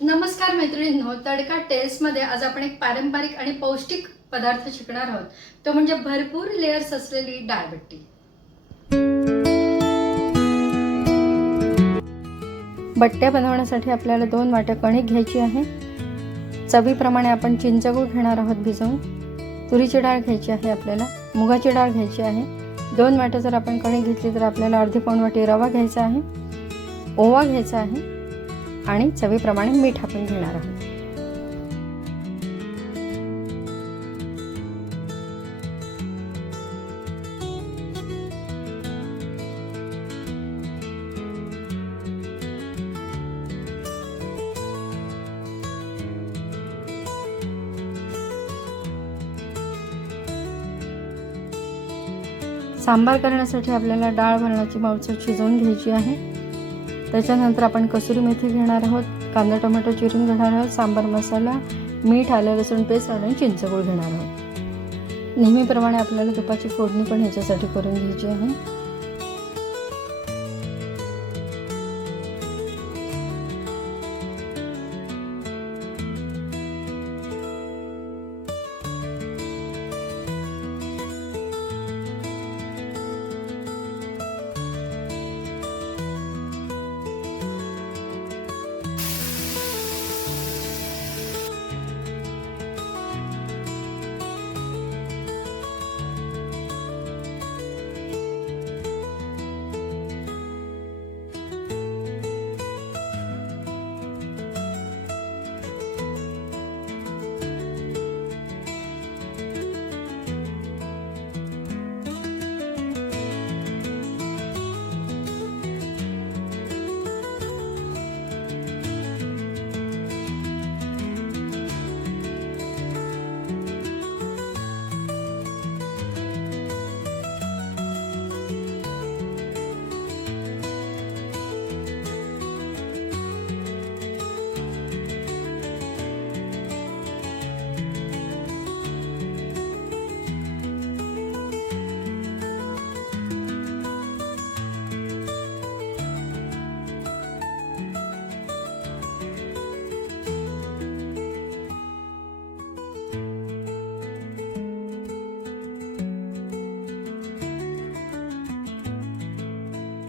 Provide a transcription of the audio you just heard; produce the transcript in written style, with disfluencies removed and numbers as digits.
नमस्कार मैत्रिणींनो, तडका टेस्टमध्ये आज आपण एक पारंपरिक आणि पौष्टिक पदार्थ शिकणार आहोत. तो म्हणजे भरपूर लेयर्स असलेली डाळबट्टी. बट्ट्या बनवण्यासाठी आपल्याला 2 वाट्या कणिक घ्यायची आहे. चवीप्रमाणे आपण चिंचगूळ घेणार आहोत भिजवून. तुरीची डाळ घ्यायची आहे आपल्याला. मुगाची डाळ घ्यायची आहे. 2 वाट्या जर आपण कणिक घेतली तर आपल्याला अर्धी पाऊण वाटी रवा घ्यायचा आहे. ओवा घ्यायचा आहे आणि चवीप्रमाणे मीठ आपण घेणार आहोत. सांबार करण्यासाठी आपल्याला डाळ वरणाची मऊसूत शिजवून घ्यायची आहे. त्याच्यानंतर आपण कसुरी मेथी घेणार आहोत, कांदा टोमॅटो चिरून घेणार आहोत, सांबार मसाला, मीठ, आलं लसूण पेस्ट आणि चिंचगूळ घेणार आहोत. नेहमीप्रमाणे आपल्याला तुपाची फोडणी पण ह्याच्यासाठी करून घ्यायची आहे.